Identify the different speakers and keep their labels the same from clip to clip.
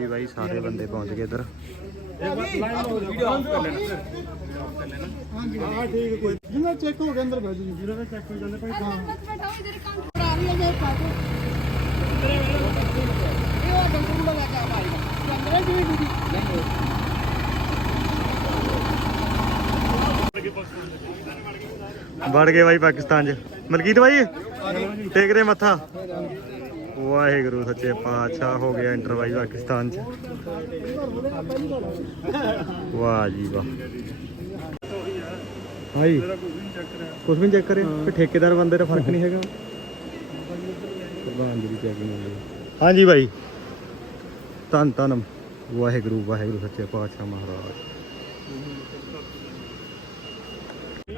Speaker 1: ਜੀ ਬਾਈ, ਸਾਰੇ ਬੰਦੇ ਪਹੁੰਚ ਗਏ ਇਧਰ। ਵੜ ਗਏ ਭਾਈ ਪਾਕਿਸਤਾਨ 'ਚ। ਮਲਕੀਤ ਭਾਈ ਟੇਕਦੇ ਮੱਥਾ। ਵਾਹਿਗੁਰੂ, ਸੱਚੇ ਪਾਤਸ਼ਾਹ, ਹੋ ਗਿਆ ਇੰਟਰ ਪਾਕਿਸਤਾਨ 'ਚ। ਵਾਹ ਜੀ ਵਾਹ। ਹਾਈ ਕੁਝ ਵੀ ਚੈੱਕ ਕਰਿਆ? ਕਿ ਠੇਕੇਦਾਰ ਬੰਦੇ ਦਾ ਫ਼ਰਕ ਨਹੀਂ ਹੈਗਾ? ਪ੍ਰਧਾਨ ਜੀ ਚੈਕਿੰਗ ਹੁੰਦੀ ਹਾਂਜੀ ਬਾਈ ਧੰਨ ਧੰਨ। ਵਾਹਿਗੁਰੂ ਵਾਹਿਗੁਰੂ, ਸੱਚੇ ਪਾਤਸ਼ਾਹ ਮਹਾਰਾਜ।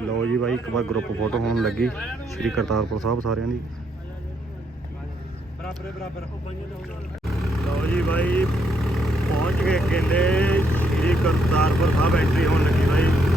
Speaker 1: ਲਓ ਜੀ ਬਾਈ ਇੱਕ ਵਾਰ ਗਰੁੱਪ ਫੋਟੋ ਹੋਣ ਲੱਗੀ। ਸ਼੍ਰੀ ਕਰਤਾਰਪੁਰ ਸਾਹਿਬ ਸਾਰਿਆਂ ਦੀ।
Speaker 2: ਬਰਾਬਰ ਬਰਾਬਰ
Speaker 1: ਲਓ ਜੀ ਬਾਈ, ਪਹੁੰਚ ਗਏ ਕਹਿੰਦੇ ਸ਼੍ਰੀ ਕਰਤਾਰਪੁਰ ਸਾਹਿਬ ਐਂਟਰੀ ਹੋਣ ਲੱਗੀ ਬਾਈ।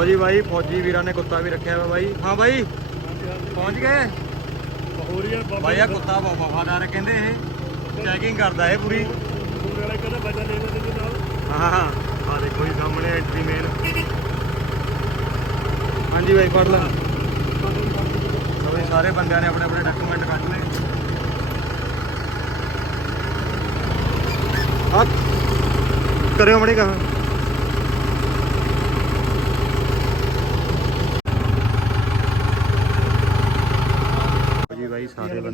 Speaker 1: ਲਓ ਜੀ ਬਾਈ ਫੌਜੀ ਵੀਰਾਂ ਨੇ ਕੁੱਤਾ ਵੀ ਰੱਖਿਆ ਵਾ ਬਾਈ। ਹਾਂ ਬਾਈ ਪਹੁੰਚ ਗਏ?
Speaker 2: ਹੋ ਰਹੀ ਹੈ
Speaker 1: ਬਾਈ ਆ ਕੁੱਤਾ ਬਹੁਤ ਵਫਾਦਾਰ ਹੈ ਕਹਿੰਦੇ ਇਹ। ਚੈਕਿੰਗ ਕਰਦਾ ਇਹ ਪੂਰੀ।
Speaker 2: ਬਾਬੇ ਵਾਲੇ ਕਹਿੰਦਾ ਬਚਾ ਲੈ ਲੈਂਦੇ ਜੀ ਨਾਲ।
Speaker 1: ਹਾਂ ਹਾਂ। ਆ ਦੇਖੋ ਜੀ ਸਾਹਮਣੇ ਐਂਟਰੀ ਮੇਨ ਹਾਂਜੀ ਬਾਈ ਪੜ ਲਾ। ਸਭੀ ਸਾਰੇ ਬੰਦਿਆਂ ਨੇ ਆਪਣੇ ਆਪਣੇ ਡਾਕੂਮੈਂਟ ਕੱਢ ਲਏ। ਆ ਕਰਿਓ ਮੜੀ ਕਹਾ ਜੀ ਬਾਈ ਸਾਰੇ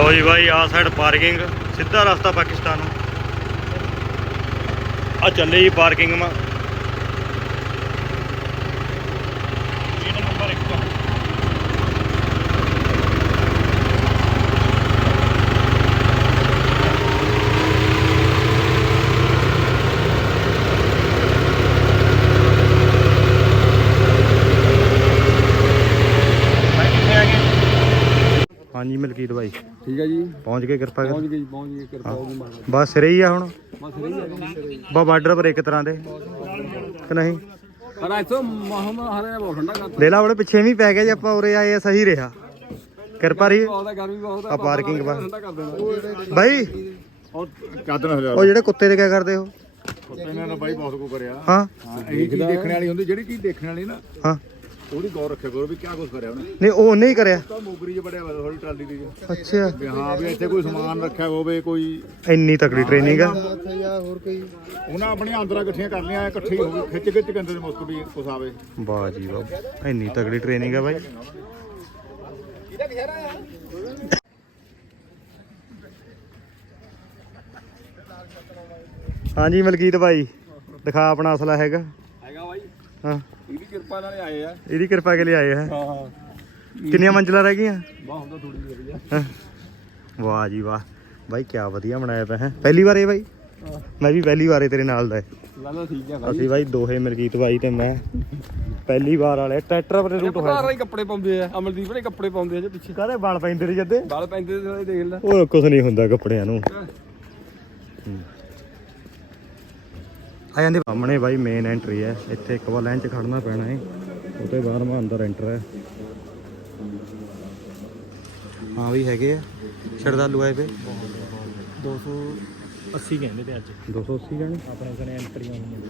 Speaker 1: ਲਓ ਜੀ ਬਾਈ ਆ ਸਾਈਡ ਪਾਰਕਿੰਗ ਸਿੱਧਾ ਰਸਤਾ ਪਾਕਿਸਤਾਨ ਨੂੰ। ਆ ਚੱਲੇ ਜੀ ਪਾਰਕਿੰਗ ਮਾ। ਹਾਂਜੀ ਮਲਕੀਤ ਬਾਈ।
Speaker 3: ਠੀਕ ਹੈ ਜੀ?
Speaker 1: ਪਹੁੰਚ ਗਏ ਕਿਰਪਾ ਕਰ
Speaker 3: ਪਹੁੰਚ ਗਈ ਪਹੁੰਚ ਗਈ ਕਿਰਪਾ ਹੋਗੀ ਮਹਾਰਾਜ
Speaker 1: ਬਸ ਰਹੀ ਆ ਹੁਣ?
Speaker 3: ਬਸ ਰਹੀ ਹੈ
Speaker 1: ਬਾ ਬਾਰਡਰ ਪਰ ਇੱਕ ਤਰ੍ਹਾਂ ਦੇ। ਕਿ ਨਹੀਂ?
Speaker 3: ਪਰ ਇੱਥੋਂ ਮੌਸਮ ਹਰੇ ਬਹੁਤ ਠੰਡਾ ਕਰਤਾ।
Speaker 1: ਲੈ ਲਾ ਬੜੇ ਪਿੱਛੇ ਵੀ ਪੈ ਗਿਆ ਜੇ ਆਪਾਂ ਉਰੇ ਆਏ ਆ ਸਹੀ ਰਿਹਾ। ਕਿਰਪਾ ਰਹੀ।
Speaker 3: ਬਹੁਤ ਹੈ ਗਰਮੀ ਬਹੁਤ ਹੈ
Speaker 1: ਆ ਪਾਰਕਿੰਗ ਬਾ
Speaker 3: ਠੰਡਾ ਕਰ ਦੇਣਾ।
Speaker 1: ਬਾਈ?
Speaker 2: ਔਰ ਕਾਦਨ ਹਜ਼ਾਰ
Speaker 1: ਉਹ ਜਿਹੜੇ ਕੁੱਤੇ ਦੇ ਕਿਆ ਕਰਦੇ ਹੋ
Speaker 2: ਇਹਨਾਂ ਨੇ ਬਾਈ ਬਹੁਤ ਕੋ ਕਰਿਆ
Speaker 1: ਹਾਂ
Speaker 2: ਇਹ ਚੀਜ਼ ਦੇਖਣ ਵਾਲੀ ਹੁੰਦੀ ਜਿਹੜੀ ਚੀਜ਼ ਦੇਖਣ ਵਾਲੀ ਨਾ।
Speaker 1: ਹਾਂ।
Speaker 2: ਥੋੜੀ ਗੌਰ ਰੱਖਿਆ ਕਰੋ ਵੀ ਕਿਆ ਕੁਝ ਕਰਿਆ ਉਹਨੇ।
Speaker 1: ਨਹੀਂ ਉਹ ਉਹਨੇ ਹੀ ਕਰਿਆ।
Speaker 2: ਤਾਂ ਮੋਗਰੀ 'ਚ ਬੜਿਆ ਵਾ ਥੋੜੀ ਟਰਾਲੀ ਦੀ
Speaker 1: ਅੱਛਾ।
Speaker 2: ਵੀ ਹਾਂ ਵੀ ਇੱਥੇ ਕੋਈ ਸਮਾਨ ਰੱਖਿਆ ਹੋਵੇ ਕੋਈ
Speaker 1: ਇੰਨੀ ਤਕੜੀ ਟ੍ਰੇਨਿੰਗ ਆ।
Speaker 2: ਉਹਨਾਂ ਆਪਣੀਆਂ ਅੰਦਰਾਂ ਇਕੱਠੀਆਂ ਕਰ ਲਿਆ ਇਕੱਠੇ ਹੋ ਗਏ ਖਿੱਚ ਖਿੱਚ ਕੰਦੇ ਦੇ ਮੁਸਕ ਵੀ ਆਵੇ।
Speaker 1: ਵਾਹ ਜੀ ਵਾਹ ਇੰਨੀ ਤਕੜੀ ਟ੍ਰੇਨਿੰਗ ਆ ਬਾਈ। ਹਾਂਜੀ ਮਲਕੀਤ ਭਾਈ ਦਿਖਾ ਆਪਣਾ ਅਸਲਾ ਹੈਗਾ। ਹਾਂ।
Speaker 3: ਇਹਦੀ ਕਿਰਪਾ ਨਾਲ ਆਏ ਆ।
Speaker 1: ਇਹਦੀ ਕਿਰਪਾ ਕੇ ਲਈ ਆਏ ਹੈ
Speaker 3: ਹਾਂ।
Speaker 1: ਕਿੰਨੀਆਂ ਮੰਜ਼ਿਲਾਂ ਰਹਿ ਗਈਆਂ?
Speaker 3: ਵਾਹ ਹੁੰਦਾ ਥੋੜੀ ਜਿਹੀ ਵਧੀਆ?
Speaker 1: ਵਾਹ ਜੀ ਵਾਹ। ਬਾਈ ਕੀ ਵਧੀਆ ਬਣਾਇਆ ਪਿਆ ਹੈ। ਪਹਿਲੀ ਵਾਰ ਇਹ ਬਾਈ? ਮੈਂ ਵੀ ਪਹਿਲੀ ਵਾਰ ਤੇਰੇ ਨਾਲ ਦਾ ਹੈ।
Speaker 3: ਲਾਲਾ ਠੀਕ ਹੈ
Speaker 1: ਅਸੀਂ ਬਾਈ ਦੋਹੇ ਮਲਕੀਤ ਬਾਈ ਤੇ ਮੈਂ ਪਹਿਲੀ ਵਾਰ ਵਾਲੇ ਟਰੈਕਟਰ ਪਰ ਰੂਟ ਹੋਇਆ
Speaker 3: ਹੀ ਕੱਪੜੇ ਪਾਉਂਦੇ ਆ। ਅਮਰਦੀਪ ਨੇ ਕੱਪੜੇ ਪਾਉਂਦੇ ਆ ਜੇ ਪਿੱਛੇ।
Speaker 1: ਕਾਹਦੇ ਵਾਲ ਪੈਂਦੇ ਨੇ ਜੱਦੇ?
Speaker 3: ਵਾਲ ਪੈਂਦੇ ਦੇਖ ਲੈ।
Speaker 1: ਉਹ ਕੁਝ ਨਹੀਂ ਹੁੰਦਾ ਕੱਪੜਿਆਂ ਨੂੰ। ਆ ਜਾਂਦੇ। ਸਾਹਮਣੇ ਬਾਈ ਮੇਨ ਐਂਟਰੀ ਹੈ। ਇੱਥੇ ਇੱਕ ਵਾਰ ਲਾਈਨ 'ਚ ਖੜਨਾ ਪੈਣਾ ਹੈ। ਉਹਦੇ ਬਾਅਦ ਮੈਂ ਅੰਦਰ ਐਂਟਰ ਹੈ। ਹਾਂ ਵੀ ਹੈਗੇ ਆ। ਸ਼ਰਦਾਲੂ ਆਏ ਪਏ।
Speaker 2: 280 ਕਹਿੰਦੇ ਤੇ ਅੱਜ।
Speaker 1: 280 ਜਾਣੇ?
Speaker 2: ਆਪਣੇ ਕਨੇ ਐਂਟਰੀਆਂ ਹੋਈਆਂ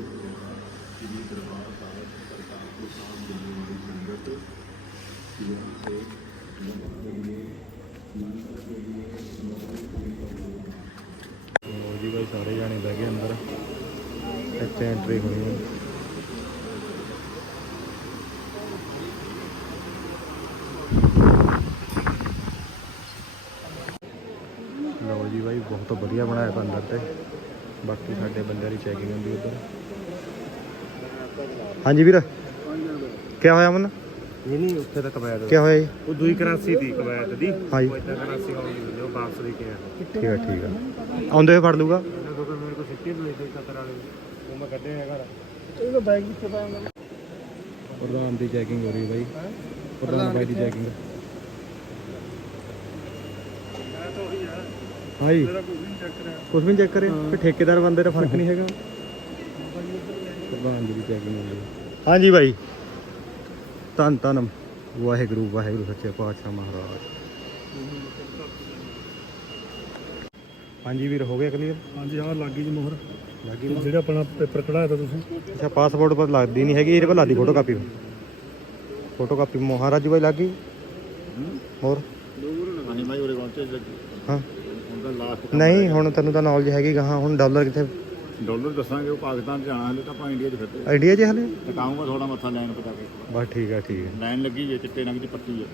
Speaker 1: ਜੀ ਬਾਈ ਸਾਰੇ ਜਾਣੇ ਬਹਿ ਗਏ ਅੰਦਰ। ਇੱਥੇ ਐਂਟਰੀ ਹੋਣੀ ਹੈ। ਲੋ ਜੀ ਬਾਈ ਬਹੁਤ ਵਧੀਆ ਬਣਾਇਆ ਤਾ ਅੰਦਰ ਤੇ। ਬਾਕੀ ਸਾਡੇ ਬੰਦਿਆਂ ਦੀ ਚੈਕਿੰਗ ਹੁੰਦੀ ਉੱਧਰ। ਹਾਂਜੀ ਵੀਰ ਕੀ ਹੋਇਆ ਮਨ?
Speaker 2: ਇਹ ਨਹੀਂ ਉੱਥੇ ਤੱਕ ਬੈਠ
Speaker 1: ਕੀ ਹੋਇਆ ਜੀ?
Speaker 2: ਉਹ ਦੂਈ ਕਰਾਂਸੀ ਦੀ ਕਵਾਇਤ ਦੀ।
Speaker 1: ਹਾਂਜੀ।
Speaker 2: ਤਾਂ ਕਰਾਂਸੀ ਹੋਣੀ ਜੋ ਵਾਪਸ ਦੇ ਕੇ ਆਇਆ।
Speaker 1: ਠੀਕ ਹੈ ਠੀਕ ਹੈ ਆਉਂਦੇ ਹੋਏ ਫੜ ਲੂਗਾ
Speaker 2: ਮੇਰੇ ਕੋਲ ਸਿੱਟੀ ਮਿਲੀ ਤੇ ਕਤਰ ਵਾਲੇ ਉਹ ਮੈਂ ਕੱਢਿਆ ਹੈ ਘਰ। ਇਹਦਾ ਬੈਗ ਕਿੱਥੇ ਪਾਇਆ
Speaker 1: ਪ੍ਰਧਾਨ ਦੀ ਚੈਕਿੰਗ ਹੋ ਰਹੀ ਹੈ? ਬਾਈ ਪ੍ਰਧਾਨ ਬਾਈ ਦੀ ਚੈਕਿੰਗ ਹਾਂਜੀ ਕੁਝ ਵੀ ਚੈੱਕ ਕਰਿਆ ਕਿ ਠੇਕੇਦਾਰ ਬੰਦੇ ਦਾ ਫ਼ਰਕ ਨਹੀਂ ਹੈਗਾ। ਪ੍ਰਧਾਨ ਜੀ ਦੀ ਚੈਕਿੰਗ ਹੋ ਰਹੀ। ਹੈ ਹਾਂਜੀ ਬਾਈ। ਧੰਨ ਧੰਨ। ਵਾਹਿਗੁਰੂ ਵਾਹਿਗੁਰੂ ਸੱਚੇ ਪਾਤਸ਼ਾਹ ਮਹਾਰਾਜ। ਹਾਂਜੀ ਵੀਰ ਹੋ ਗਿਆ ਕਲੀਅਰ
Speaker 2: ਹਾਂਜੀ ਹਾਂ ਲੱਗੀ ਜੀ ਮੋਹਰ।
Speaker 1: ਲੱਗੀ
Speaker 2: ਜਿਹੜਾ ਆਪਣਾ ਪੇਪਰ ਕਢਾਇਆ ਤਾਂ ਤੁਸੀਂ?
Speaker 1: ਅੱਛਾ ਪਾਸਪੋਰਟ ਪਰ ਲੱਗਦੀ ਨਹੀਂ ਹੈਗੀ ਇਹਦੇ ਪਰ ਲਾਦੀ ਫੋਟੋ ਕਾਪੀ ਫੋਟੋ ਕਾਪੀ ਮਹਾਰਾਜ ਬਾਈ ਲੱਗੀ ਹੋਰ?
Speaker 4: ਪਹੁੰਚੇ ਲੱਗੀ
Speaker 1: ਹਾਂ।
Speaker 4: ਤਾਂ
Speaker 1: ਨਹੀਂ ਹੁਣ ਤੈਨੂੰ ਤਾਂ ਨੌਲੇਜ ਹੈਗੀ ਗਾਹਾਂ ਹੁਣ ਡਾਲਰ ਕਿੱਥੇ?
Speaker 4: ਡਾਲਰ ਦੱਸਾਂਗੇ ਉਹ ਪਾਕਿਸਤਾਨ ਚ ਜਾਣਾ ਹਲੇ ਤਾਂ ਆਪਾਂ ਇੰਡੀਆ ਚ ਫਿਰਦੇ
Speaker 1: ਆਈਡੀਆ 'ਚ ਹਲੇ?
Speaker 4: ਟਕਾਉਂਗਾ ਥੋੜਾ ਮੱਥਾ ਲਾਈਨ ਪਤਾ ਕੇ
Speaker 1: ਬਸ ਠੀਕ ਹੈ ਠੀਕ ਹੈ
Speaker 4: ਲਾਈਨ ਲੱਗੀ ਜੇ ਚਿੱਟੇ ਰੰਗ ਦੀ ਪੱਟੀ ਹੈ।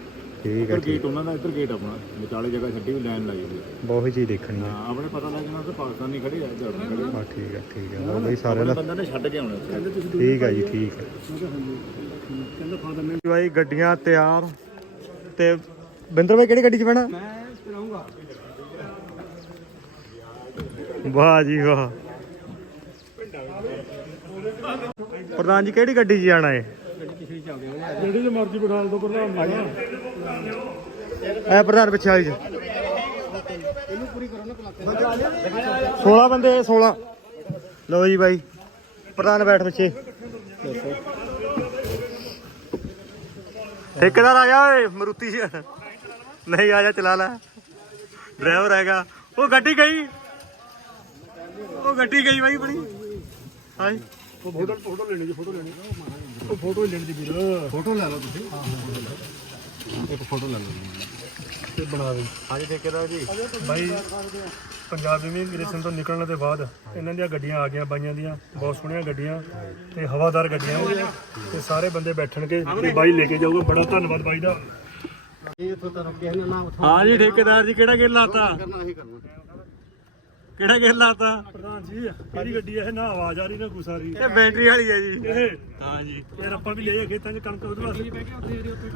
Speaker 1: ਠੀਕ ਹੈ
Speaker 4: ਗੇਟ ਉਹਨਾਂ ਦਾ ਇੱਧਰ ਗੇਟ ਆਪਣਾ। ਵਿਚਾਲੇ ਜਗ੍ਹਾ ਛੱਡੀ ਵੀ ਲਾਈਨ ਲਾਈ ਹੋਈ ਹੈ।
Speaker 1: ਬਹੁਤ ਹੀ ਚੀਜ਼ ਦੇਖਣੀ ਹੈ
Speaker 4: ਹਾਂ ਆਪਣੇ ਪਤਾ ਲੱਗ ਜਾਣਾ ਤੇ ਪਾਕਿਸਤਾਨੀ ਖੜੇ ਆ ਇੱਧਰ ਖੜੇ ਆ।
Speaker 1: ਠੀਕ ਹੈ ਠੀਕ ਹੈ ਲਓ ਬਈ ਸਾਰਿਆਂ ਦਾ
Speaker 4: ਬੰਦਾ ਨੇ ਛੱਡ ਕੇ ਆਉਣਾ।
Speaker 1: ਠੀਕ ਹੈ ਜੀ ਠੀਕ ਹੈ
Speaker 2: ਕਹਿੰਦਾ ਫਾਦਰ ਨੇ
Speaker 1: ਬਾਈ ਗੱਡੀਆਂ ਤਿਆਰ। ਤੇ ਬਿੰਦਰ ਬਾਈ ਕਿਹੜੀ ਗੱਡੀ 'ਚ ਬਹਿਣਾ?
Speaker 3: ਮੈਂ ਰਹੂੰਗਾ।
Speaker 1: ਵਾਹ ਜੀ ਵਾਹ। ਪ੍ਰਧਾਨ ਜੀ ਕਿਹੜੀ ਗੱਡੀ 'ਚ ਜਾਣਾ ਹੈ
Speaker 2: ਜਿਹੜੀ ਮਰਜ਼ੀ ਬਿਠਾ ਲਓ ਪ੍ਰਧਾਨ ਜੀ।
Speaker 1: ਐ ਪ੍ਰਧਾਨ ਪਿੱਛੇ ਵਾਲੀ 'ਚ। 16 ਬੰਦੇ 16 ਲਓ ਜੀ ਬਾਈ ਪ੍ਰਧਾਨ ਬੈਠ ਪਿੱਛੇ। ਠੇਕੇਦਾਰ ਆ ਜਾ ਓਏ ਮਰੂਤੀ ਨਹੀਂ ਆ ਜਾ ਚਲਾ ਲੈ। ਡਰਾਈਵਰ ਹੈਗਾ। ਉਹ ਗੱਡੀ ਗਈ। ਉਹ ਗੱਡੀ ਗਈ ਬਾਈ ਬਣੀ ਹਾਂਜੀ।
Speaker 2: ਉਹ ਫੋਟੋ ਫੋਟੋ ਲੈਣੀ ਜੀ ਫੋਟੋ ਲੈਣੀ। ਉਹ ਫੋਟੋ ਹੀ ਲੈਣੀ ਜੀ ਵੀਰ ਫੋਟੋ ਲੈ ਲਓ ਤੁਸੀਂ। ਇੱਕ ਫੋਟੋ ਲੈ ਲਓ। ਤੇ ਬਣਾ ਦੇ
Speaker 1: ਹਾਂਜੀ ਠੇਕੇਦਾਰ ਜੀ।
Speaker 2: ਭਾਈ ਪੰਜਾਬ ਇਮੀਗ੍ਰੇਸ਼ਨ ਤੋਂ ਨਿਕਲਣ ਦੇ ਬਾਅਦ ਇਹਨਾਂ ਦੀਆਂ ਗੱਡੀਆਂ ਆ ਗਈਆਂ ਬਾਈਆਂ ਦੀਆਂ। ਬਹੁਤ ਸੋਹਣੀਆਂ ਗੱਡੀਆਂ ਤੇ ਹਵਾਦਾਰ ਗੱਡੀਆਂ ਤੇ ਸਾਰੇ ਬੰਦੇ ਬੈਠਣਗੇ ਤੇ ਬਾਈ ਲੈ ਕੇ ਜਾਊਗਾ। ਬੜਾ ਧੰਨਵਾਦ ਬਾਈ ਦਾ।
Speaker 1: ਹਾਂਜੀ ਠੇਕੇਦਾਰ ਜੀ ਕਿਹੜਾ ਗੇਰ ਲਾਤਾ? ਕਿਹੜਾ ਗੇਰ ਲਾਤਾ?
Speaker 2: ਪ੍ਰਧਾਨ ਜੀ ਕਿਹੜੀ ਗੱਡੀ ਹੈ ਨਾ ਆਵਾਜ਼ ਆ ਰਹੀ ਨਾ ਆ ਰਹੀ।
Speaker 1: ਇਹ ਬੈਟਰੀ ਵਾਲੀ ਹੈ ਜੀ।
Speaker 2: ਇਹ।
Speaker 1: ਹਾਂਜੀ।
Speaker 2: ਯਾਰ ਆਪਾਂ ਵੀ ਲੈ ਖੇਤਾਂ 'ਚ ਕਣਕ ਉਹਦੇ ਵਾਸਤੇ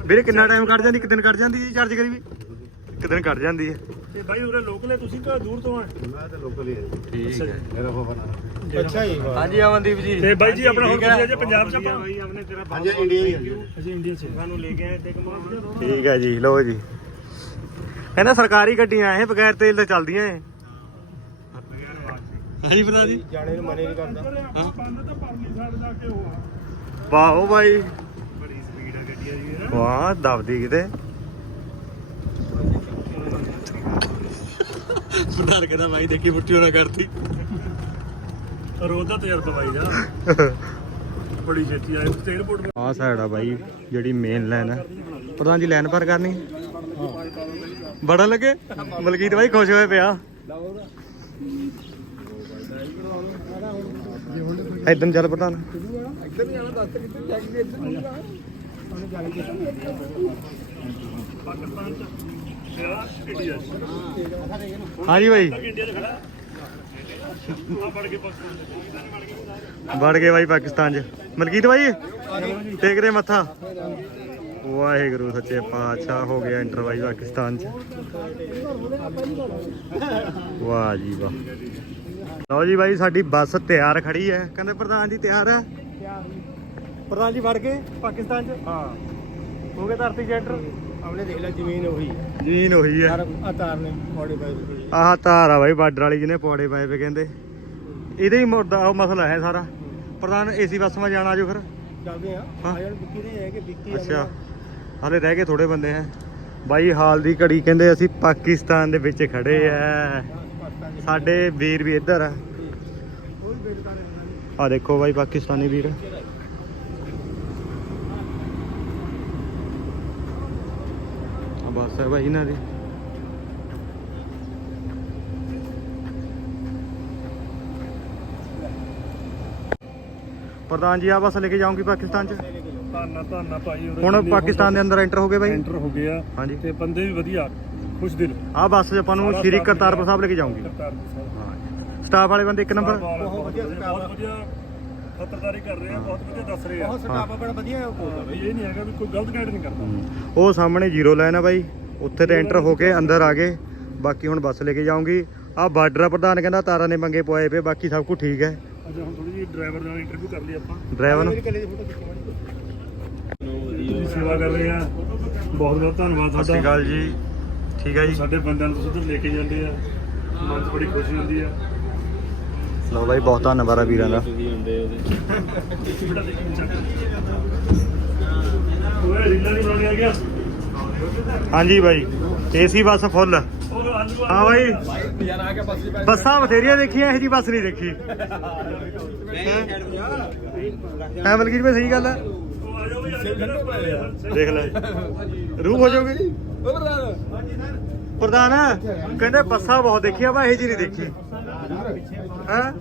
Speaker 1: ਵੀਰੇ ਕਿੰਨਾ ਟਾਈਮ ਕੱਢ ਜਾਂਦੀ? ਇੱਕ ਦਿਨ ਕੱਢ ਜਾਂਦੀ ਜੀ ਚਾਰਜ ਕਰੀ ਵੀ? ਇੱਕ ਦਿਨ ਕੱਢ ਜਾਂਦੀ ਹੈ।
Speaker 2: ਤੇ ਬਾਈ ਉਰੇ ਲੋਕਲ ਹੈ ਤੁਸੀਂ ਕਿ ਦੂਰ ਤੋਂ ਆ?
Speaker 1: ਠੀਕ ਹੈ।
Speaker 2: ਅੱਛਾ ਜੀ।
Speaker 1: ਹਾਂਜੀ ਅਮਨਦੀਪ ਜੀ।
Speaker 2: ਤੇ ਬਾਈ ਜੀ ਆਪਣਾ ਹੁਣ ਤੁਸੀਂ ਅਜੇ ਪੰਜਾਬ 'ਚ ਆਪਾਂ?
Speaker 4: ਹਾਂਜੀ ਇੰਡੀਆ ਹੀ ਹੈ
Speaker 2: ਅਸੀਂ ਇੰਡੀਆ 'ਚ। ਸਾਨੂੰ ਲੈ ਕੇ ਆਏ ਤੇ
Speaker 1: ਠੀਕ ਹੈ ਜੀ ਲਓ ਜੀ। ਕਹਿੰਦਾ ਸਰਕਾਰੀ ਗੱਡੀਆਂ ਇਹ ਬਗੈਰ ਤੇਲ ਤੇ ਚੱਲਦੀਆਂ ਇਹ। ਹਾਂਜੀ ਭਰਾ ਜੀ।
Speaker 2: ਜਾਣੇ ਨੂੰ ਮਨੇ ਨਹੀਂ ਕਰਦਾ। ਪੰਨ ਤਾਂ ਪਰਲੀ ਸਾਈਡ ਜਾ ਕੇ ਉਹ ਆ।
Speaker 1: ਵਾਹ ਉਹ ਬਾਈ।
Speaker 2: ਬੜੀ ਸਪੀਡ ਆ ਗੱਡੀ ਆ ਜੀ
Speaker 1: ਵਾਹ ਦਬਦੀ ਕਿਤੇ। ਸੁਧਾਰ ਕਹਿੰਦਾ ਬਾਈ, ਦੇਖੀ ਮੁੱਠੀ ਹੋਣਾ ਕਰਤੀ।
Speaker 2: ਰੋਜ਼ ਦਾ ਤਜਰਬਾ ਬਾਈ ਦਾ। ਬੜੀ ਛੇਤੀ ਆਏ ਤੇ 에어ਪੋਰਟ
Speaker 1: ਆਹ ਸਾਈਡ ਆ ਬਾਈ, ਜਿਹੜੀ ਮੇਨ ਲਾਈਨ ਹੈ ਪ੍ਰਧਾਨ ਜੀ ਲਾਈਨ ਪਰ ਕਰਨੀ? ਬੜਾ ਲੱਗੇ? ਮਲਕੀਤ ਬਾਈ ਖੁਸ਼ ਹੋਏ ਪਿਆ। ਇਦਾਂ ਚੱਲ ਪ੍ਰਧਾਨ।
Speaker 3: ਇੱਧਰ ਜਾਣਾ ਦੱਸ ਕਿੱਥੇ ਜਾ ਕੇ ਇੱਧਰ
Speaker 2: ਪਾਕਿਸਤਾਨ ਚ
Speaker 1: ਹਾਂਜੀ
Speaker 2: ਪਾਕਿਸਤਾਨ
Speaker 1: ਵੜ ਗਏ ਬਾਈ ਪਾਕਿਸਤਾਨ ਚ। ਮਲਕੀਤ ਬਾਈ ਟੇਕਦੇ ਮੱਥਾ। ਵਾਹਿਗੁਰੂ ਸੱਚੇ ਪਾਤਸ਼ਾਹ ਹੋ ਗਿਆ ਇੰਟਰ ਬਾਈ ਪਾਕਿਸਤਾਨ ਚ। ਵਾਹ ਜੀ ਵਾਹ। ਲਓ ਜੀ ਬਾਈ ਸਾਡੀ ਬੱਸ ਤਿਆਰ ਖੜੀ ਹੈ। ਕਹਿੰਦੇ ਪ੍ਰਧਾਨ ਜੀ ਤਿਆਰ ਹੈ? ਪ੍ਰਧਾਨ ਜੀ ਵੜ ਗਏ ਪਾਕਿਸਤਾਨ ਚ?
Speaker 3: ਹਾਂ।
Speaker 1: ਹੋ ਗਏ ਧਰਤੀ ਚ ਐਂਟਰ
Speaker 3: ਆਪਣੇ ਦੇਖ ਲੈ ਜ਼ਮੀਨ ਉਹੀ
Speaker 1: ਜ਼ਮੀਨ ਉਹੀ ਹੈ।
Speaker 3: ਯਾਰ ਆਤਾਰ ਨੇ ਫੋੜੇ ਪਏ ਸੀ
Speaker 1: ਆਹ ਧਾਰ ਆ ਬਾਈ ਬਾਰਡਰ ਵਾਲੀ ਜਿਹਨੇ ਪੌੜੇ ਪਾਏ ਵੇ ਕਹਿੰਦੇ। ਇਹਦੇ ਹੀ ਮੁੱਦਾ ਉਹ ਮਸਲਾ ਹੈ ਸਾਰਾ। ਪ੍ਰਧਾਨ ਏਸੀ ਬੱਸ ਮਾ ਜਾਣਾ ਜੋ ਫਿਰ।
Speaker 3: ਚੱਲਦੇ ਆ
Speaker 1: ਹਾਂ।
Speaker 3: ਆ ਜਾਣ ਵਿੱਕੀ ਦੇ ਹੈ ਕਿ ਵਿੱਕੀ
Speaker 1: ਅੱਛਾ। ਹਾਲੇ ਰਹਿ ਗਏ ਥੋੜੇ ਬੰਦੇ ਹੈ। ਬਾਈ ਹਾਲ ਦੀ ਘੜੀ ਕਹਿੰਦੇ ਅਸੀਂ ਪਾਕਿਸਤਾਨ ਦੇ ਵਿੱਚ ਖੜੇ ਐ ਸਾਡੇ ਵੀਰ ਵੀ ਇੱਧਰ ਆ ਆ ਦੇਖੋ ਬਾਈ ਪਾਕਿਸਤਾਨੀ ਵੀਰ। ਬੱਸ ਹੈ ਬਾਈ ਇਹਨਾਂ ਦੀ। ਪ੍ਰਧਾਨ ਜੀ ਆ ਬੱਸ ਲੈ ਕੇ ਜਾਉਂਗੀ ਪਾਕਿਸਤਾਨ ਚ?
Speaker 2: ਧੰਨਾ ਧੰਨਾ ਭਾਈ ਉਰੇ
Speaker 1: ਹੁਣ
Speaker 2: ਜਿੰਨੇ
Speaker 1: ਪਾਕਿਸਤਾਨ ਦੇ ਅੰਦਰ ਐਂਟਰ ਹੋ ਗਏ ਬਾਈ?
Speaker 2: ਐਂਟਰ ਹੋ ਗਿਆ
Speaker 1: ਹਾਂਜੀ।
Speaker 2: ਤੇ ਬੰਦੇ ਵੀ ਵਧੀਆ ਖੁਸ਼ ਦਿਲ।
Speaker 1: ਆ ਬੱਸ ਆਪਾਂ ਨੂੰ
Speaker 2: ਸਾਰਾ
Speaker 1: ਕਰਤਾਰਪੁਰ ਸਾਹਿਬ ਲੈ ਕੇ ਜਾਉਂਗੀ
Speaker 2: ਕਰਤਾਰਪੁਰ ਸਾਹਿਬ।
Speaker 1: ਹਾਂ। ਸਟਾਫ ਵਾਲੇ ਬੰਦੇ ਇੱਕ ਨੰਬਰ
Speaker 2: ਬਹੁਤ ਵਧੀਆ ਬਹੁਤ ਵਧੀਆ। ਖਤਰਦਾਰੀ ਕਰ ਰਹੇ ਆ ਬਹੁਤ ਵਧੀਆ ਦੱਸ ਰਹੇ ਆ।
Speaker 3: ਬਹੁਤ ਸਟਾਫ ਬੜਾ ਵਧੀਆ ਹੈ ਉਹ
Speaker 2: ਹਾਂ, ਵੀ ਇਹ ਨਹੀਂ ਹੈਗਾ ਵੀ ਕੋਈ ਗਲਤ ਗਾਈਡ ਨਹੀਂ ਕਰਦਾ।
Speaker 1: ਉਹ ਸਾਹਮਣੇ ਜ਼ੀਰੋ ਲਾਈਨ ਆ ਬਾਈ। ਉੱਥੇ ਤੇ ਐਂਟਰ ਹੋ ਕੇ ਅੰਦਰ ਆ ਗਏ। ਬਾਕੀ ਹੁਣ ਬੱਸ ਲੈ ਕੇ ਜਾਉਂਗੀ ਆ ਬਾਰਡਰ ਪ੍ਰਧਾਨ ਕਹਿੰਦਾ ਤਾਰਾਂ ਨੇ ਮੰਗੇ ਪਵਾਏ ਪਏ ਬਾਕੀ ਸਭ ਕੁਝ ਠੀਕ ਹੈ।
Speaker 2: ਅੱਛਾ ਹੁਣ ਥੋੜੀ ਜਿਹੀ ਡਰਾਈਵਰ ਨਾਲ ਇੰਟਰਵਿਊ ਕਰ ਲਈ ਆਪਾਂ।
Speaker 1: ਡਰਾਈਵਰ ਨੂੰ?
Speaker 3: ਮੇਰੀ ਕੱਲੇ ਦੀ ਫੋਟੋ ਖਿੱਚੀ ਮਾੜੀ
Speaker 2: ਤੁਸੀਂ ਸੇਵਾ ਕਰ ਰਹੇ ਆ। ਬਹੁਤ ਬਹੁਤ ਧੰਨਵਾਦ
Speaker 1: ਸਤਿ ਸ਼੍ਰੀ
Speaker 2: ਤੁਹਾਡਾ।
Speaker 1: ਅਕਾਲ ਜੀ। ਠੀਕ ਹੈ ਜੀ।
Speaker 2: ਸਾਡੇ ਬੰਦਿਆਂ ਨੂੰ ਤੁਸੀਂ ਉੱਧਰ ਲੈ ਕੇ ਜਾਂਦੇ ਆ। ਮਨ 'ਚ ਬੜੀ ਖੁਸ਼ੀ ਹੁੰਦੀ ਆ।
Speaker 1: ਲਓ ਬਾਈ ਬਹੁਤ ਧੰਨਵਾਦ ਆ ਵੀਰਾਂ ਦਾ। ਹਾਂਜੀ ਬਾਈ ਏਸੀ ਬੱਸ ਫੁੱਲ। ਹਾਂ ਬਾਈ
Speaker 3: ਬੱਸ
Speaker 1: ਬਥੇਰੀਆਂ ਦੇਖੀਆਂ ਇਹ ਜੀ ਬੱਸ ਨਹੀਂ ਦੇਖੀ। ਹੈ? ਮਲਕੀਤ ਭਾਈ ਸਹੀ ਗੱਲ ਹੈ ਦੇਖ ਲੈ। ਰੂਹ ਹੋ ਜਾਓਗੇ
Speaker 3: ਪ੍ਰਧਾਨ
Speaker 1: ਪ੍ਰਧਾਨ ਕਹਿੰਦੇ ਬੱਸਾਂ ਬਹੁਤ ਦੇਖੀਆਂ ਵਾ ਇਹ ਜੀ ਨਹੀਂ ਦੇਖੀ। ਹੈ?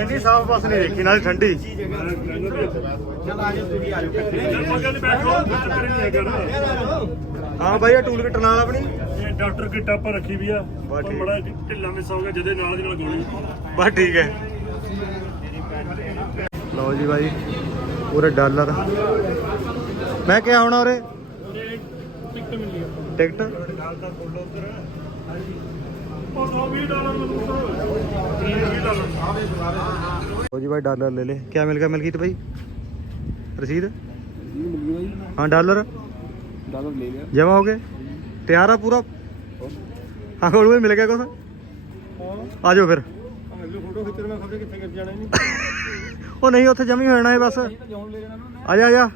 Speaker 1: ਇੰਨੀ ਸਾਫ਼ ਬੱਸ ਨਹੀਂ ਦੇਖੀ ਨਾਲ ਠੰਡੀ।
Speaker 3: ਚੱਲ ਆ ਜਾ ਤੁਸੀਂ ਆ
Speaker 1: ਹਾਂ ਬਾਈ ਇਹ ਟੂਲ ਕਿਟ ਨਾਲ ਆਪਣੀ।
Speaker 2: ਇਹ ਡਾਕਟਰ ਕਿੱਟ ਆਪਾਂ ਰੱਖੀ ਵੀ ਆ।
Speaker 1: ਬਸ ਠੀਕ।
Speaker 2: ਬੜਾ ਢਿੱਲਾ ਮਿਸ ਹੋ ਗਿਆ ਜਦੇ ਨਾਲ ਦੀ ਨਾਲ ਗੋਲੀ।
Speaker 1: ਬਸ ਠੀਕ ਹੈ। ਲਓ ਜੀ ਬਾਈ ਪੂਰੇ ਡਾਲਰ ਮੈਂ ਕਿਹਾ ਹੁਣ ਉਰੇ?
Speaker 2: ਟਿਕਟ ਮਿਲੀ
Speaker 1: ਟਿਕਟ?
Speaker 2: ਨਾਲ ਤਾਂ ਬੋਲੋ ਉਧਰ। ਉਹ
Speaker 1: ਜੀ ਭਾਈ ਡਾਲਰ ਲੈ ਲੈ। ਕੀ ਮਿਲ ਗਿਆ ਮਲਕੀਤ ਭਾਈ ਰਸੀਦ? ਹਾਂ, ਡਾਲਰ।
Speaker 3: ਡਾਲਰ ਲੈ ਲਿਆ
Speaker 1: ਜਮਾ ਹੋ ਗਏ? ਤਿਆਰ ਆ ਪੂਰਾ? ਹਾਂ ਕੋਲ ਵੀ ਮਿਲ ਗਿਆ ਕੁਛ? ਆ ਜਾਓ ਫਿਰ। ਉਹ ਨਹੀਂ, ਉੱਥੇ ਜਮੀ ਹੋ ਜਾਣਾ ਹੈ ਬਸ। ਆ ਜਾ ਆ ਜਾ।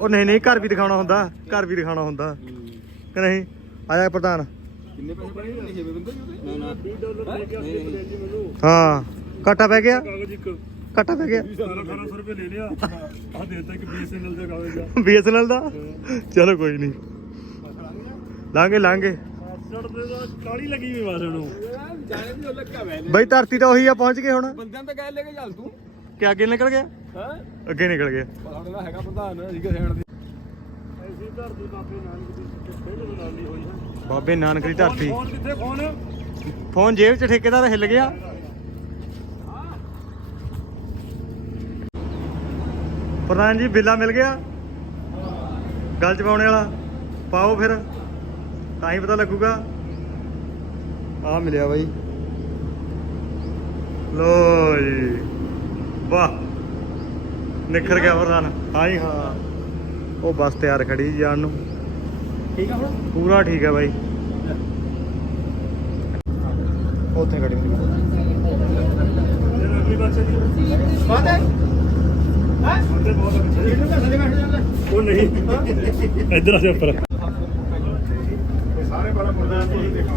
Speaker 1: ਉਹ ਨਹੀਂ ਨਹੀਂ, ਘਰ ਵੀ ਦਿਖਾਉਣਾ ਹੁੰਦਾ। ਘਰ ਵੀ ਦਿਖਾਉਣਾ ਹੁੰਦਾ। ਕਿ ਨਹੀਂ? ਆ ਜਾ, ਪ੍ਰਧਾਨ।
Speaker 3: ਕਿੰਨੇ ਪੈਸੇ ਪੜੇ ਲਿਖੇ ਵੇ ਬੰਦੇ ਨਾ ਨਾ।
Speaker 2: 20 ਡਾਲਰ ਲੈ ਕੇ ਆਪੇ ਦੇ ਜੀ ਮੈਨੂੰ।
Speaker 1: ਹਾਂ ਘਾਟਾ ਪੈ ਗਿਆ?
Speaker 2: ਕਾਗਜ਼ ਇੱਕ।
Speaker 1: ਘਾਟਾ ਪੈ ਗਿਆ?
Speaker 2: 1800 ਰੁਪਏ ਲੈ ਲਿਆ। ਆ ਦੇਤਾ ਕਿ ਬੀਐਸਐਨਐਲ ਦਾ ਕਾਗਜ਼ ਆ।
Speaker 1: ਬੀਐਸਐਨਐਲ ਦਾ? ਚਲੋ ਕੋਈ ਨਹੀਂ। ਲਾਂਗੇ ਲਾਂਗੇ।
Speaker 2: ਸੜ ਦੇ ਦਾ ਕਾਲੀ ਲੱਗੀ ਵੀ ਮਾਰੇ ਨੂੰ
Speaker 3: ਜਾਣੇ ਵੀ ਉਹ ਲੱਗਾ ਵੈ
Speaker 1: ਬਈ ਧਰਤੀ ਤਾਂ ਉਹੀ ਆ ਪਹੁੰਚ ਗਏ ਹੁਣ।
Speaker 3: ਬੰਦਿਆਂ ਤਾਂ ਗਏ ਲੈ ਕੇ ਚੱਲ ਤੂੰ।
Speaker 1: ਕਿ ਅੱਗੇ ਨਿਕਲ ਗਿਆ?
Speaker 3: ਹਾਂ?
Speaker 1: ਅੱਗੇ ਨਿਕਲ ਗਿਆ।
Speaker 3: ਸਾਡੇ ਹੈਗਾ ਪ੍ਰਧਾਨ ਠੀਕ ਹੈ ਸੈਣ ਦੀ
Speaker 2: ਐਸੀ ਧਰਤੀ ਬਾਬੇ ਨਾਨਕ ਦੀ ਪਹਿਲੇ ਆਲੀ ਹੋਈ ਹੈ।
Speaker 1: ਬਾਬੇ ਨਾਨਕ ਦੀ ਧਰਤੀ।
Speaker 2: ਫੋਨ ਕਿੱਥੇ ਫੋਨ
Speaker 1: ਫੋਨ ਜੇਬ 'ਚ ਠੇਕੇਦਾਰ ਹਿੱਲ ਗਿਆ। ਪ੍ਰਧਾਨ ਜੀ ਬਿੱਲਾ ਮਿਲ ਗਿਆ। ਗੱਲ ਚ ਪਾਉਣੇ ਵਾਲਾ ਪਾਓ ਫਿਰ। ਤਾਂ ਹੀ ਪਤਾ ਲੱਗੂਗਾ। ਆ ਮਿਲਿਆ ਬਾਈ। ਲੋ ਜੀ। ਵਾਹ। ਨਿਖਰ ਗਿਆ ਪ੍ਰਧਾਨ। ਹਾਂ ਜੀ ਹਾਂ। ਉਹ ਬੱਸ ਤਿਆਰ ਖੜੀ ਜਾਣ ਨੂੰ।
Speaker 3: ਠੀਕ ਆ ਹੁਣ?
Speaker 1: ਪੂਰਾ ਠੀਕ ਹੈ ਬਾਈ। ਉੱਥੇ ਖੜੀ ਮੇਰੀ
Speaker 2: ਅਗਲੀ
Speaker 3: ਬਾਤ ਹੈ? ਹਾਂ?
Speaker 2: ਬੰਦੇ ਬਹੁਤ ਪਿੱਛੇ
Speaker 3: ਇਹਨੂੰ ਤਾਂ ਥੱਲੇ ਬੈਠ ਜਾਂਦਾ
Speaker 2: ਉਹ ਨਹੀਂ। ਇੱਧਰ ਆ ਜਾ ਉੱਪਰ।
Speaker 4: ਸਾਰੇ ਬੜਾ ਪ੍ਰਧਾਨ ਤੁਸੀਂ ਦੇਖੋ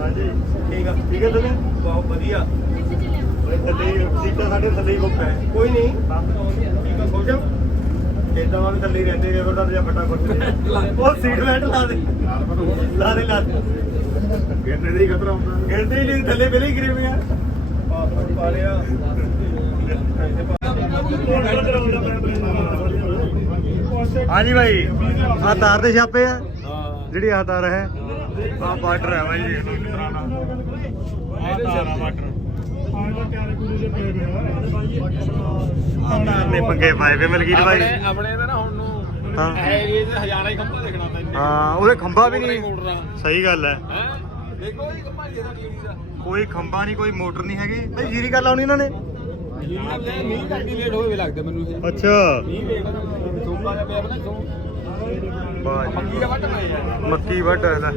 Speaker 1: ਹਾਂਜੀ।
Speaker 3: ਠੀਕ ਆ।
Speaker 1: ਠੀਕ ਹੈ ਤੁਸੀਂ
Speaker 3: ਬਹੁਤ ਵਧੀਆ।
Speaker 1: ਥੱਲੇ ਸੀਟਾਂ ਸਾਡੇ ਥੱਲੇ ਹੀ ਬੁੱਕ ਹੈ।
Speaker 3: ਕੋਈ ਨਹੀਂ। ਠੀਕ ਆ ਸੋ ਜਾ
Speaker 1: ਇਦਾਂ ਵਾਂ ਵੀ ਥੱਲੇ ਹੀ ਰਹਿੰਦੇ ਨੇ ਫਿਰ ਜਾਂ ਫਟਾਫਟ ਉਹ ਸੀਟ ਬੈਲਟ ਲਾ ਦੇ। ਲਾ ਦੇ ਲਾ ਦੇ
Speaker 4: ਗਿਰਨੇ ਦਾ ਹੀ ਖਤਰਾ ਹੁੰਦਾ।
Speaker 1: ਗਿਰਦੇ ਹੀ ਨਹੀਂ ਥੱਲੇ ਪਹਿਲੇ ਹੀ ਗਿਰੇ ਹੋਏ ਆ।
Speaker 3: ਪਾਸਪੋਰਟ ਪਾ ਲਿਆ
Speaker 1: ਹਾਂਜੀ ਭਾਈ ਆ ਤਾਰ ਦੇ ਛਾਪੇ ਆ।
Speaker 3: ਹਾਂ
Speaker 1: ਜਿਹੜੀ ਆ ਤਾਰ ਹੈ। ਆ ਬਾਰਡਰ ਹੈ ਬਾਈ ਦੇਖ ਲਓ ਕਿਸ ਤਰ੍ਹਾਂ ਦਾ ਆ ਤਾਰਾ ਬਾਰਡਰ।
Speaker 2: ਤਾਂ
Speaker 1: ਆ। ਤਾਰਨੇ ਪੰਗੇ ਪਾਏ ਵੇ ਮਲਕੀਤ ਬਾਈ
Speaker 3: ਆਪਣੇ ਤੇ ਨਾ ਹੁਣ ਨੂੰ
Speaker 1: ਹਾਂ।
Speaker 3: ਏਰੀਏ 'ਚ ਹਜ਼ਾਰਾਂ ਹੀ ਖੰਭਾ ਦੇਖਣਾ ਪੈਂਦਾ
Speaker 1: ਹਾਂ ਉਹਦੇ ਖੰਭਾ ਵੀ ਨਹੀਂ। ਸਹੀ ਗੱਲ ਹੈ।
Speaker 3: ਹੈ? ਦੇਖੋ ਇਹ ਖੰਭਾ ਜਿਹਦਾ ਜੀਰੀ ਦਾ।
Speaker 1: ਕੋਈ ਖੰਭਾ ਨਹੀਂ ਕੋਈ ਮੋਟਰ ਨਹੀਂ ਹੈਗੀ। ਬਈ ਜੀਰੀ ਕਰ ਲਾਉਣੀ ਇਹਨਾਂ ਨੇ।
Speaker 3: ਜੀਰੀ ਦਾ ਮੀਂਹ ਕਰਕੇ ਲੇਟ ਹੋਏ ਲੱਗਦਾ ਮੈਨੂੰ ਇਹ।
Speaker 1: ਅੱਛਾ।
Speaker 3: ਮੀਂਹ ਵੇਖ ਸੋਕਾ ਜਿਹਾ ਪਿਆ ਬਣਾ ਸੋ
Speaker 1: ਵਾਹ ਜੀ
Speaker 3: ਦਾ ਵੱਟ ਮੈਂ ਯਾਰ
Speaker 1: ਮੱਕੀ ਵੱਢ ਲੈ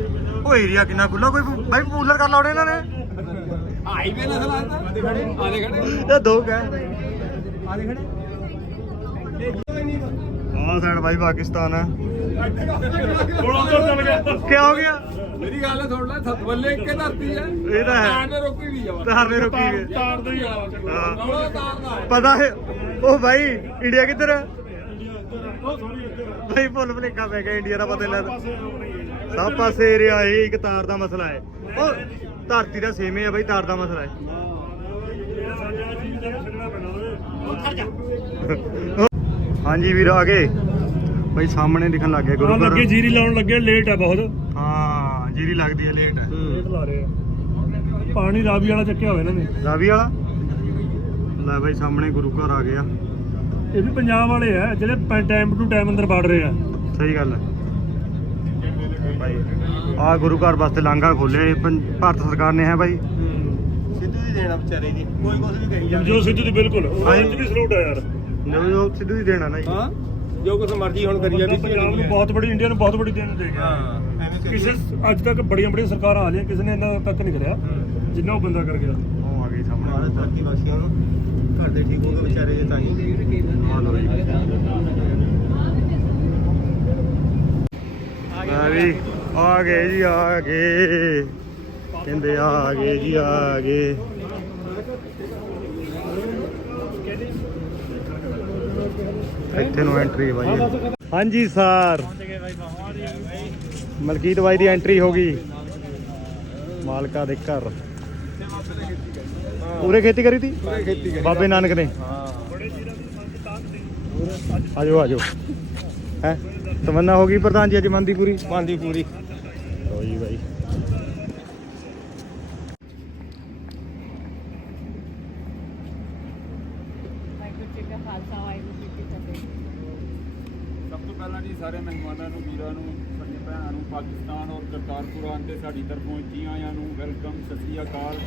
Speaker 1: ਉਹ ਏਰੀਆ ਕਿੰਨਾ ਖੁੱਲਾ ਕੋਈ ਬਾਈ ਪੂਲਰ ਕਰ ਲਾਉਣੇ ਇਹਨਾਂ ਨੇ।
Speaker 3: ਹਾਈਵੇ ਨਸਲ ਆਦਾ ਆਦੇ ਖੜੇ। ਆਦੇ ਖੜੇ।
Speaker 1: ਇਹ ਦੋ ਕਹਿ
Speaker 3: ਆਦੇ ਖੜੇ।
Speaker 1: ਆਹ ਸਾਈਡ ਬਾਈ ਪਾਕਿਸਤਾਨ ਹੈ
Speaker 2: ਹੁਣ ਉਧਰ ਚੱਲ ਗਿਆ।
Speaker 1: ਕੀ ਹੋ ਗਿਆ?
Speaker 3: ਮੇਰੀ ਗੱਲ ਹੈ ਥੋੜਾ ਸੱਤ ਬੱਲੇ ਇੱਕੇ ਧਰਤੀ ਹੈ
Speaker 1: ਇਹ ਤਾਂ ਹੈ।
Speaker 3: ਤਾਰ ਨੇ ਰੋਕੀ ਵੀ ਜਾਵਾ।
Speaker 1: ਤਾਰਨੇ ਰੁਕੀ
Speaker 2: ਤਾਰ
Speaker 1: ਗਏ
Speaker 2: ਤਾਰ ਦੇ ਹੀ ਆਵਾ ਚੱਲ।
Speaker 1: ਹਾਂ।
Speaker 3: ਨੌਲਾ ਤਾਰ ਦਾ ਹੈ।
Speaker 1: ਪਤਾ ਹੈ ਉਹ ਭਾਈ ਇੰਡੀਆ ਕਿੱਧਰ ਹੈ
Speaker 2: ਉਹ ਥੋੜੀ ਇੱਧਰ
Speaker 1: ਭਾਈ ਭੁੱਲ ਭੁਲੇਖਾ ਪੈ ਗਿਆ ਇੰਡੀਆ ਦਾ ਪਤਾ ਨਹੀਂ ਲੱਗਦਾ।
Speaker 2: ਪਾਸੇ ਹੋਣੀ ਹੈ
Speaker 1: ਸਭ ਪਾਸੇ ਏਰੀਆ ਇਹ ਇੱਕ ਤਾਰ ਦਾ ਮਸਲਾ ਹੈ। ਉਹ ਧਰਤੀ ਦਾ ਸੇਮ ਹੈ ਬਾਈ ਤਾਰ ਦਾ ਮਸਲਾ ਹੈ। ਹਾਂਜੀ ਵੀਰ ਆ ਗਏ। ਬਾਈ ਸਾਹਮਣੇ ਦਿਖਣ ਲੱਗ ਗਿਆ ਗੁਰੂ
Speaker 2: ਹਾਂ ਲੱਗੇ
Speaker 1: ਘਰ।
Speaker 2: ਜੀਰੀ ਲਾਉਣ ਲੱਗੇ ਲੇਟ ਹੈ ਬਹੁਤ।
Speaker 1: ਹਾਂ ਜੀਰੀ ਲੱਗਦੀ ਹੈ ਲੇਟ ਹੈ।
Speaker 2: ਲੇਟ ਲਾ ਰਹੇ ਆ ਪਾਣੀ ਰਾਵੀ ਵਾਲਾ ਚੱਕਿਆ ਹੋਇਆ ਇਹਨਾਂ ਨੇ।
Speaker 1: ਰਾਵੀ ਵਾਲਾ? ਲੈ ਬਾਈ ਸਾਹਮਣੇ ਗੁਰੂ ਘਰ ਆ ਗਿਆ।
Speaker 2: ਇਹ ਵੀ ਪੰਜਾਬ ਵਾਲੇ ਆ ਜਿਹੜੇ ਟਾਈਮ ਟੂ ਟਾਈਮ ਅੰਦਰ ਵੜ ਰਹੇ ਆ।
Speaker 1: ਸਹੀ ਗੱਲ ਹੈ। ਬਾਈ ਆ ਗੁਰੂ ਘਰ ਵਾਸਤੇ ਲਾਂਘਾ ਖੋਲੇ ਭਾਰਤ ਸਰਕਾਰ ਨੇ ਹੈ ਬਾਈ
Speaker 3: ਸਿੱਧੂ ਦੀ ਦੇਣਾ ਵਿਚਾਰੇ ਦੀ। ਕੋਈ ਕੁਝ ਵੀ ਕਹੀ
Speaker 2: ਜੋ ਸਿੱਧੂ ਦੀ ਬਿਲਕੁਲ।
Speaker 1: ਹਾਂਜੀ।
Speaker 2: ਉਹ ਵੀ ਸਲੂਟ ਆ ਯਾਰ।
Speaker 1: ਜੋ ਸਿੱਧੂ ਹੀ ਦੇਣਾ ਨਾ ਜੀ।
Speaker 3: ਹਾਂ? ਜੋ ਕੁਝ ਮਰਜ਼ੀ ਹੁਣ ਕਰੀ ਜਾਂਦੀ।
Speaker 2: ਪੰਜਾਬ ਨੂੰ ਬਹੁਤ ਬੜੀ ਇੰਡੀਆ ਨੂੰ ਬਹੁਤ ਬੜੀ ਦੇਣ ਦੇ ਗਿਆ।
Speaker 3: ਹਾਂ ਐਵੇਂ ਕਰੀ
Speaker 2: ਕਿਸੇ ਅੱਜ ਤੱਕ ਬੜੀਆਂ ਬੜੀਆਂ ਸਰਕਾਰਾਂ ਆ ਲਈਆਂ ਕਿਸੇ ਨੇ ਇੰਨਾ ਤੱਕ ਨਹੀਂ ਕਰਿਆ। ਜਿੰਨਾ ਉਹ ਬੰਦਾ ਕਰ ਗਿਆ।
Speaker 1: ਉਹ ਆ ਗਈ
Speaker 3: ਨੂੰ ਘਰ ਦੇ ਠੀਕ ਹੋ ਗਏ ਵਿਚਾਰੇ ਦੇ ਤਾਂ ਹੀ।
Speaker 1: ਆ ਵੀ ਆ ਗਏ ਜੀ ਆ ਗਏ। ਕਹਿੰਦੇ ਆ ਗਏ ਜੀ ਆ ਗਏ। ਇੱਥੇ ਨੂੰ ਐਂਟਰੀ ਬਾਈ। ਹਾਂਜੀ ਸਰ ਮਲਕੀਤ ਬਾਈ ਦੀ ਐਂਟਰੀ ਹੋ ਗਈ। ਮਾਲਕਾ ਦੇ ਘਰ। ਉਰੇ ਖੇਤੀ ਕਰੀ ਤੀ? ਬਾਬੇ ਨਾਨਕ ਨੇ। ਆਜੋ ਆਜੋ। ਹੈ? ਤਮੰਨਾ ਹੋ ਗਈ ਪ੍ਰਧਾਨ ਜੀ ਅੱਜ ਮਨ ਦੀ ਪੂਰੀ
Speaker 3: ਬਾਂਦੀ ਪੂਰੀ
Speaker 1: ਲੋ ਜੀ ਬਾਈ
Speaker 4: ਸਾਰੇ ਮਹਿਮਾਨਾਂ ਨੂੰ ਵੀਰਾਂ ਨੂੰ ਸਾਡੀਆਂ ਭੈਣਾਂ ਨੂੰ ਪਾਕਿਸਤਾਨ ਔਰ ਕਰਤਾਰਪੁਰ ਆਉਣ ਤੇ ਸਾਡੀ ਤਰਫੋਂ ਜੀ ਆਇਆਂ ਨੂੰ ਵੈਲਕਮ ਸਤਿ ਸ੍ਰੀ ਅਕਾਲ।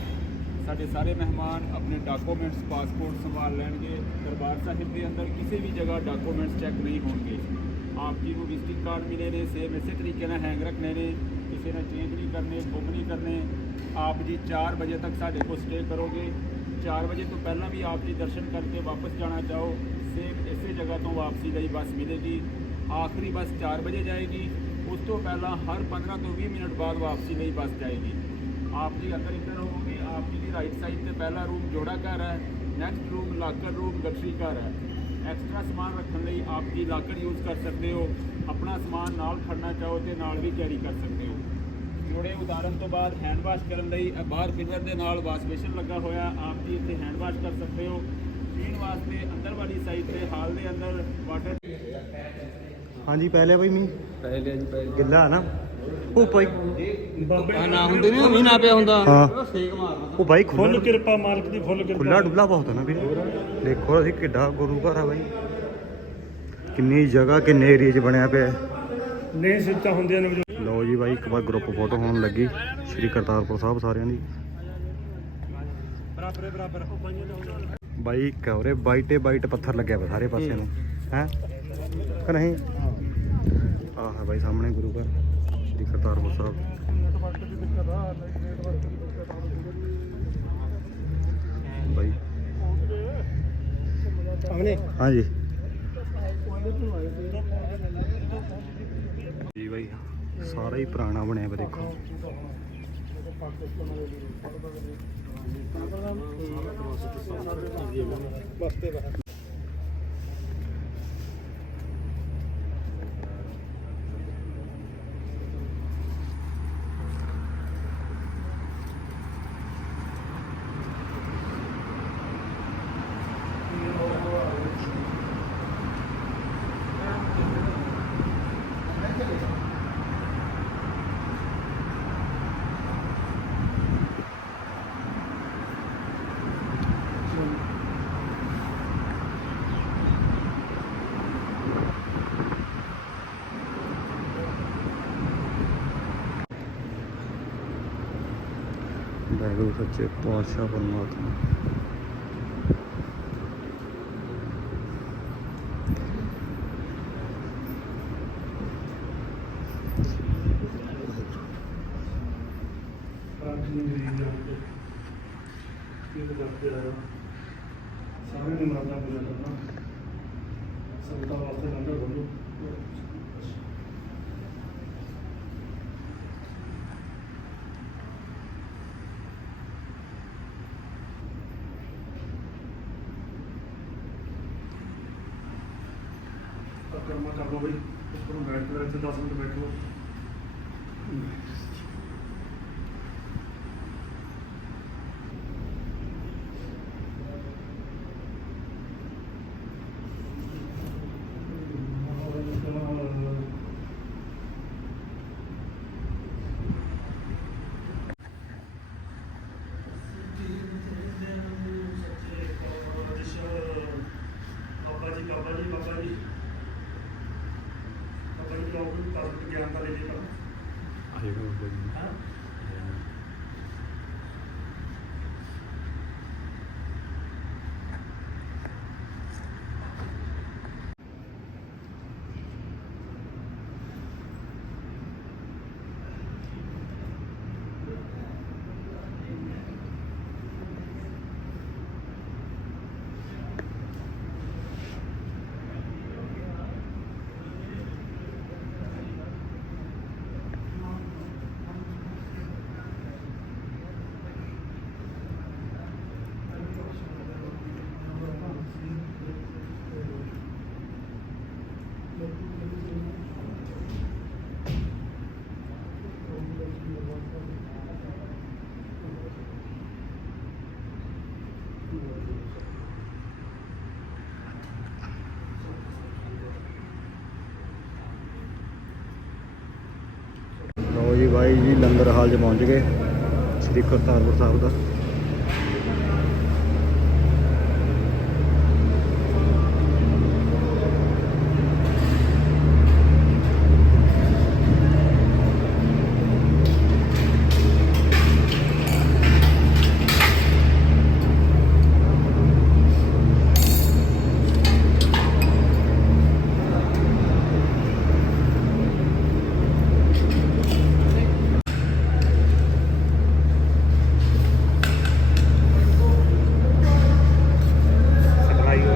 Speaker 4: ਸਾਡੇ ਸਾਰੇ ਮਹਿਮਾਨ ਆਪਣੇ ਡਾਕੂਮੈਂਟਸ ਪਾਸਪੋਰਟ ਸੰਭਾਲ ਲੈਣਗੇ। ਦਰਬਾਰ ਸਾਹਿਬ ਦੇ ਅੰਦਰ ਕਿਸੇ ਵੀ ਜਗ੍ਹਾ ਡਾਕੂਮੈਂਟਸ ਚੈੱਕ ਨਹੀਂ ਹੋਣਗੇ। ਆਪ ਜੀ ਨੂੰ ਵਿਜ਼ਿਟਿੰਗ ਕਾਰਡ ਮਿਲੇ ਨੇ ਸੇਮ ਇਸੇ ਤਰੀਕੇ ਨਾਲ ਹੈਂਗ ਰੱਖਣੇ ਨੇ, ਕਿਸੇ ਨੇ ਚੇਂਜ ਨਹੀਂ ਕਰਨੇ ਬੁੱਕ ਨਹੀਂ ਕਰਨੇ। ਆਪ ਜੀ 4 ਵਜੇ ਤੱਕ ਸਾਡੇ ਕੋਲ ਸਟੇ ਕਰੋਗੇ। 4 ਵਜੇ ਤੋਂ ਪਹਿਲਾਂ ਵੀ ਆਪ ਜੀ ਦਰਸ਼ਨ ਕਰਕੇ ਵਾਪਸ ਜਾਣਾ ਚਾਹੋ ਸੇਮ ਇਸੇ ਜਗ੍ਹਾ ਤੋਂ ਵਾਪਸੀ ਲਈ ਬੱਸ ਮਿਲੇਗੀ। ਆਖਰੀ ਬੱਸ 4 ਵਜੇ ਜਾਏਗੀ। ਉਸ ਤੋਂ ਪਹਿਲਾਂ ਹਰ 15 ਤੋਂ 20 ਮਿੰਟ ਬਾਅਦ ਵਾਪਸੀ ਲਈ ਬੱਸ ਜਾਏਗੀ। ਆਪ ਜੀ ਅੰਦਰ ਇੰਟਰ ਹੋਵੋਗੇ। ਆਪ ਜੀ ਦੀ ਰਾਈਟ ਸਾਈਡ ਤੇ ਪਹਿਲਾ ਰੂਮ ਜੋੜਾ ਘਰ ਹੈ ਨੈਕਸਟ ਰੂਮ ਲਾਕਰ ਰੂਮ ਗਠਰੀ ਘਰ ਹੈ। ਐਕਸਟਰਾ ਸਮਾਨ ਰੱਖਣ ਲਈ ਆਪ ਜੀ ਲਾਕਰ ਯੂਜ਼ ਕਰ ਸਕਦੇ ਹੋ ਆਪਣਾ ਸਮਾਨ ਨਾਲ ਖੜਨਾ ਚਾਹੋ ਤੇ ਨਾਲ ਵੀ ਕੈਰੀ ਕਰ ਸਕਦੇ ਹੋ। ਜੋੜੇ ਉਤਾਰਨ ਤੋਂ ਬਾਅਦ ਹੈਂਡ ਵਾਸ਼ ਕਰਨ ਲਈ ਬਾਹਰ ਪਿਲਰ ਦੇ ਨਾਲ ਵਾਸ਼ ਬੇਸ਼ਨ ਲੱਗਾ ਹੋਇਆ ਆਪ ਜੀ ਇੱਥੇ ਹੈਂਡ ਵਾਸ਼ ਕਰ ਸਕਦੇ ਹੋ। ਪੀਣ ਵਾਸਤੇ ਅੰਦਰ ਵਾਲੀ ਸਾਈਡ ਤੇ ਹਾਲ ਦੇ ਅੰਦਰ ਵਾਟਰ
Speaker 1: ਹਾਂਜੀ ਪਹਿਲੇ ਬਾਈ ਮੀ
Speaker 3: ਪਹਿਲੇ ਜੀ ਪਹਿਲੇ।
Speaker 1: ਗਿੱਲਾ ਹੈ ਨਾ? ਉਹ ਭਾਈ
Speaker 2: ਬਾਬੇ
Speaker 3: ਨਾ ਹੁੰਦੇ ਨੇ ਮੀਂਹ ਨਾ ਪਿਆ ਹੁੰਦਾ।
Speaker 1: ਹਾਂ।
Speaker 3: ਸੇਕ ਮਾਰਦਾ।
Speaker 1: ਉਹ ਬਾਈ
Speaker 2: ਫੁੱਲ
Speaker 1: ਖੁੱਲਾ
Speaker 2: ਕਿਰਪਾ ਮਾਲਕ ਦੀ ਫੁੱਲ ਕਿਰਪਾ।
Speaker 1: ਖੁੱਲਾ ਡੁੱਲਾ ਬਹੁਤ ਹੈ ਨਾ ਵੀਰੇ ਦੇਖੋ ਅਸੀਂ ਕਿੱਡਾ ਗੁਰੂ ਘਰ ਆ ਬਾਈ। ਕਿੰਨੀ ਜਗ੍ਹਾ ਕਿੰਨੇ ਏਰੀਆ 'ਚ ਬਣਿਆ ਪਿਆ।
Speaker 2: ਨਹੀਂ ਸਿੱਟਾ ਹੁੰਦੀਆਂ ਨੇ
Speaker 1: ਲਓ ਜੀ ਬਾਈ ਇੱਕ ਵਾਰ ਗਰੁੱਪ ਫੋਟੋ ਹੋਣ ਲੱਗੀ। ਸ਼੍ਰੀ ਕਰਤਾਰਪੁਰ ਸਾਹਿਬ ਸਾਰਿਆਂ ਦੀ।
Speaker 2: ਬਰਾਬਰ ਬਰਾਬਰ।
Speaker 1: ਬਾਈ ਕਹਰੇ ਬਾਈਟੇ ਬਾਈਟ ਪੱਥਰ ਲੱਗਿਆ ਵਾ ਸਾਰੇ ਪਾਸੇ ਨੂੰ। ਹੈ? ਕਿ ਨਹੀਂ? ਆਹ ਹੈ ਬਾਈ ਸਾਹਮਣੇ ਗੁਰੂ ਘਰ ਸ਼੍ਰੀ ਕਰਤਾਰਪੁਰ ਸਾਹਿਬ। ਬਾਈ ਹਾਂਜੀ। ਜੀ ਬਾਈ ਸਾਰਾ ਹੀ ਪੁਰਾਣਾ ਬਣਿਆ ਵਾ ਦੇਖੋ। ਬਸਤੇ ਬਾਹਰ ਵਾਹਿਗੁਰੂ ਸੱਚੇ ਪਾਤਸ਼ਾਹ ਪਰਮਾਤਮਾ।
Speaker 2: ਸਾਰੇ ਨੂੰ ਮਾਤਾ ਪੂਰਾ ਕਰਨਾ ਸੰਗਤਾਂ ਵਾਸਤੇ ਲੰਗਰ ਬੰਦੋ ਕਰਮਾ ਕਰ ਲਓ ਬਈ ਉੱਪਰੋਂ ਬੈਠ ਕੇ ਇੱਥੇ 10 ਮਿੰਟ ਬੈਠੋ ਬਾਬਾ ਜੀ ਬਾਬਾ ਜੀ ਬਾਬਾ ਜੀ ਬਾਬਾ ਜੀ ਲੋਕ ਕਰ ਗਿਆਨ ਦਾ ਲੈ ਕੇ ਕਰੋ
Speaker 1: ਲਓ ਜੀ ਬਾਈ ਜੀ ਲੰਗਰ ਹਾਲ 'ਚ ਪਹੁੰਚ ਗਏ। ਸ੍ਰੀ ਕਰਤਾਰਪੁਰ ਸਾਹਿਬ ਦਾ।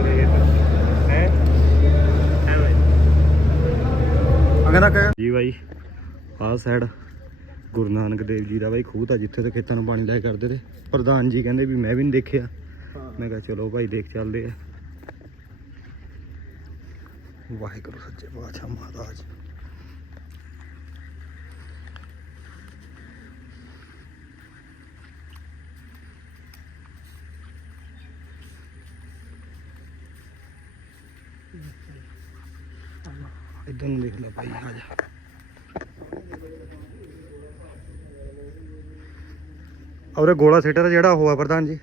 Speaker 2: ਸਪਲਾਈ ਹੋ
Speaker 1: ਜੀ ਬਾਈ, ਆਹ ਸਾਈਡ ਗੁਰੂ ਨਾਨਕ ਦੇਵ ਜੀ ਦਾ ਬਾਈ ਖੂਹ ਤਾਂ ਜਿੱਥੇ ਤੇ ਖੇਤਾਂ ਨੂੰ ਪਾਣੀ ਲਾਇਆ ਕਰਦੇ ਤੇ ਪ੍ਰਧਾਨ ਜੀ ਕਹਿੰਦੇ ਵੀ ਮੈਂ ਵੀ ਨਹੀਂ ਦੇਖਿਆ। ਮੈਂ ਕਿਹਾ ਚਲੋ ਭਾਈ ਦੇਖ ਚੱਲਦੇ ਆ। ਵਾਹਿਗੁਰੂ ਸੱਚੇ ਪਾਤਸ਼ਾਹ ਮਹਾਰਾਜ। ਇਧਰ ਨੂੰ ਦੇਖ ਲੈ ਭਾਈ ਆ ਜਾ। ਔਰੇ ਗੋਲਾ ਸਿੱਟਰ ਜਿਹੜਾ ਹੋਆ ਪ੍ਰਧਾਨ ਜੀ।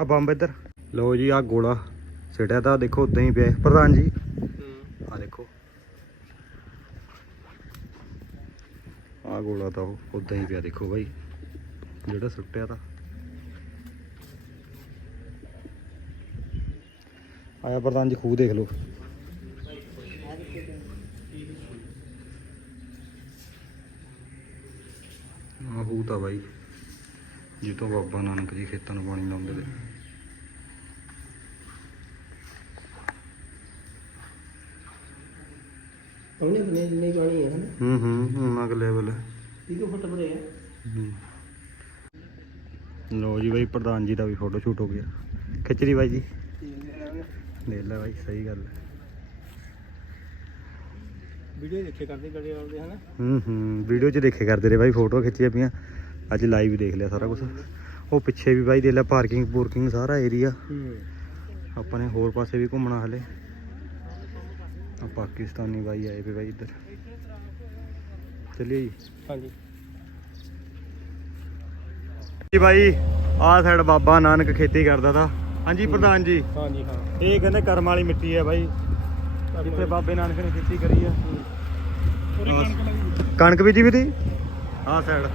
Speaker 1: ਆ ਬੰਬ ਇੱਧਰ। ਲਓ ਜੀ ਆ ਗੋਲਾ ਸਿੱਟਿਆ ਤਾਂ ਦੇਖੋ ਉਦਾਂ ਹੀ ਪਿਆ। ਪ੍ਰਧਾਨ ਜੀ। ਆ ਦੇਖੋ। ਆ ਗੋਲਾ ਤਾਂ ਉਹ ਉਦਾਂ ਹੀ ਪਿਆ ਦੇਖੋ ਭਾਈ। ਜਿਹੜਾ ਸੁੱਟਿਆ ਤਾਂ। ਆਇਆ ਪ੍ਰਧਾਨ ਜੀ ਖੂਹ ਦੇਖ ਲਓ। ਆ ਤਾਂ ਬਾਈ। ਜਿੱਤੋਂ ਬਾਬਾ ਨਾਨਕ ਜੀ ਖੇਤਾਂ ਨੂੰ ਪਾਣੀ ਲਾਉਂਦੇ ਤੇ।
Speaker 5: ਉਹਨੇ ਕਿੰਨੇ ਜਿੰਨੇ ਪਾਣੀ ਹੈ ਨਾ
Speaker 1: ਹੂੰ ਹੂੰ ਉਹਨਾਂ ਲੈਵਲ
Speaker 5: 30 ਫੁੱਟ ਭਰੇ ਆ।
Speaker 1: ਲੋ ਜੀ ਬਾਈ ਪ੍ਰਧਾਨ ਜੀ ਦਾ ਵੀ ਫੋਟੋ ਸ਼ੂਟ ਹੋ ਗਿਆ। ਖਿੱਚ ਲਈ ਬਾਈ ਜੀ। ਦੇਖ ਲੈ ਬਾਈ ਸਹੀ ਗੱਲ ਹੈ
Speaker 3: ਵੀਡੀਓ ਦੇਖੇ ਕਰਦੇ ਗੜੇ ਵਾਲਦੇ ਹਨਾ?
Speaker 1: ਹੂੰ ਹੂੰ ਵੀਡੀਓ 'ਚ ਦੇਖੇ ਕਰਦੇ ਰਹੇ ਬਾਈ ਫੋਟੋ ਖਿੱਚੀਆਂ ਪਈਆਂ। ਅੱਜ ਲਾਈਵ ਦੇਖ ਲਿਆ ਸਾਰਾ ਕੁਝ ਉਹ ਪਿੱਛੇ ਵੀ ਬਾਈ ਦੇਖ ਲੈ ਪਾਰਕਿੰਗ ਪੂਰਕਿੰਗ ਸਾਰਾ ਏਰੀਆ
Speaker 3: ਹੂੰ।
Speaker 1: ਆਪਾਂ ਨੇ ਹੋਰ ਪਾਸੇ ਵੀ ਘੁੰਮਣਾ ਹਲੇ। ਆ ਪਾਕਿਸਤਾਨੀ ਬਾਈ ਆਏ ਪਏ ਬਾਈ ਇੱਧਰ। ਚੱਲੀਏ ਜੀ?
Speaker 3: ਹਾਂਜੀ।
Speaker 1: ਜੀ ਬਾਈ ਆਹ ਸਾਈਡ ਬਾਬਾ ਨਾਨਕ ਖੇਤੀ ਕਰਦਾ ਤਾ। ਹਾਂਜੀ ਪ੍ਰਧਾਨ ਜੀ।
Speaker 3: ਹਾਂਜੀ ਹਾਂ।
Speaker 1: ਇਹ ਕਹਿੰਦੇ ਕਰਮ ਵਾਲੀ ਮਿੱਟੀ ਹੈ ਬਾਈ। ਜਿੱਥੇ ਬਾਬੇ ਨਾਨਕ ਨੇ ਖੇਤੀ ਕਰੀ ਆ।
Speaker 2: ਕਣਕ ਲੱਗੀ
Speaker 1: ਕਣਕ ਬੀਜੀ ਵੀ ਦੀ ਆਹ ਸਾਈਡ।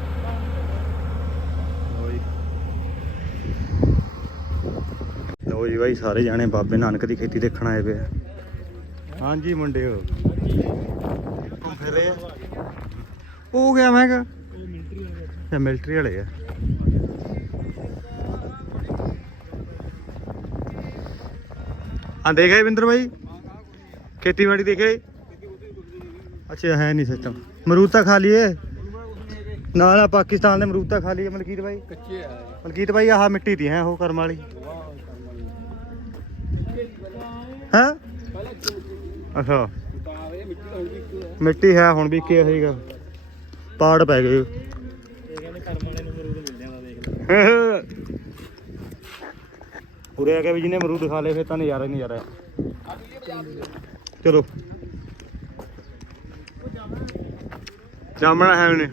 Speaker 1: ਲੋ ਜੀ ਬਾਈ ਸਾਰੇ ਜਾਣੇ ਬਾਬੇ ਨਾਨਕ ਦੀ ਖੇਤੀ ਦੇਖਣ ਆਏ ਪਏ ਹਾਂਜੀ ਮੁੰਡੇ ਹੋ। ਉਹ ਗਿਆ ਮੈਂ ਕਿਹਾ। ਇਹ ਮਿਲਟਰੀ ਵਾਲੇ ਆ। ਆ ਦੇਖਿਆ ਵਿੰਦਰ ਬਾਈ। ਖੇਤੀਬਾੜੀ ਦੇਖਿਆ ਜੀ? ਅੱਛਾ ਹੈ ਨਹੀਂ ਸਿਸਟਮ ਮਰੂਦ ਤਾਂ ਖਾ ਲਈਏ। ਨਾ ਨਾ ਪਾਕਿਸਤਾਨ ਦੇ ਮਰੂਦ ਤਾਂ ਖਾ ਲਈਏ ਮਲਕੀਤ ਬਾਈ।
Speaker 5: ਕੱਚੇ ਆ
Speaker 1: ਮਲਕੀਤ ਬਾਈ ਆਹ ਮਿੱਟੀ ਦੀ ਹੈ ਉਹ ਕਰਮ ਵਾਲੀ। ਹੈ? ਅੱਛਾ।
Speaker 5: ਮਿੱਟੀ
Speaker 1: ਹੈ ਹੁਣ ਵੀ ਕੀ ਹੈਗਾ ਪਾੜ ਪੈ ਗਏ।
Speaker 5: ਮਰੂਦ ਦੇਖ
Speaker 1: ਪੂਰੇ ਆ ਕੇ ਵੀ ਜਿਹਨੇ ਅਮਰੂਦ ਖਾ ਲਏ ਫਿਰ ਤਾਂ ਨਜ਼ਾਰਾ ਹੀ ਨਜ਼ਾਰਾ ਹੈ। ਚਲੋ। ਜਾਮਣਾ ਹੈ ਉਹਨੇ